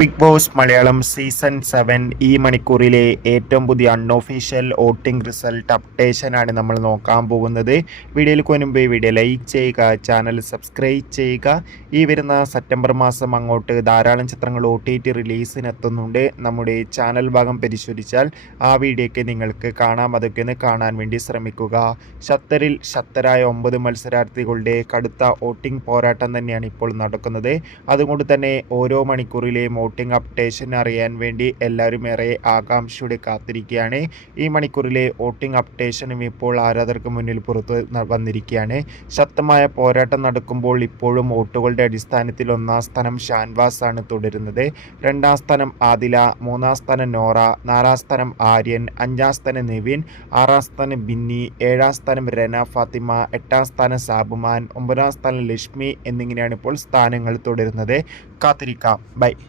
Big boss Malayalam season 7 ഈ മണിക്കൂറിലെ ഏറ്റവും പുതിയ അൺഒഫീഷ്യൽ വോട്ടിംഗ് റിസൾട്ട് അപ്ഡേഷനാണ് നമ്മൾ നോക്കാൻ പോകുന്നത്. വീഡിയോയിലേക്ക് മുൻപ് വീഡിയോ ലൈക്ക് ചെയ്യുക, ചാനൽ സബ്സ്ക്രൈബ് ചെയ്യുക. ഈ വരുന്ന സെപ്റ്റംബർ മാസം അങ്ങോട്ട് ധാരാളം ചിത്രങ്ങൾ OTT റിലീസിനെത്തുന്നുണ്ട്. നമ്മുടെ ചാനൽ ഭാഗം പരിശോധിച്ചാൽ ആ വീഡിയോയ്ക്ക് നിങ്ങൾക്ക് കാണാം. അതൊക്കെ ഒന്ന് കാണാൻ വേണ്ടി ശ്രമിക്കുക. ഷത്തറിൽ ശക്തരായ 9 മത്സരാർത്ഥികളുടെ കടുത്ത വോട്ടിംഗ് പോരാട്ടം തന്നെയാണ് ഇപ്പോൾ നടക്കുന്നത്. അതുകൊണ്ട് തന്നെ ഓരോ മണിക്കൂറിലെയും വോട്ടിംഗ് അപ്ഡേഷൻ അറിയാൻ വേണ്ടി എല്ലാവരും ഏറെ ആകാംക്ഷയോടെ കാത്തിരിക്കുകയാണ്. ഈ മണിക്കൂറിലെ വോട്ടിംഗ് അപ്ഡേഷനും ഇപ്പോൾ ആരാധകർക്ക് മുന്നിൽ പുറത്തു വന്നിരിക്കുകയാണ്. ശക്തമായ പോരാട്ടം നടക്കുമ്പോൾ ഇപ്പോഴും വോട്ടുകളുടെ അടിസ്ഥാനത്തിൽ 1-ാം സ്ഥാനം ഷാൻവാസ് ആണ് തുടരുന്നത്. 2-ാം സ്ഥാനം ആദില, 3-ാം സ്ഥാനം നോറ, 4-ാം സ്ഥാനം ആര്യൻ, 5-ാം സ്ഥാനം നിവിൻ, 6-ാം സ്ഥാനം ബിന്നി, 7-ാം സ്ഥാനം രന ഫാത്തിമ, 8-ാം സ്ഥാനം സാബുമാൻ, 9-ാം സ്ഥാനം ലക്ഷ്മി എന്നിങ്ങനെയാണ് ഇപ്പോൾ സ്ഥാനങ്ങൾ തുടരുന്നത്. കാത്തിരിക്കാം. ബൈ.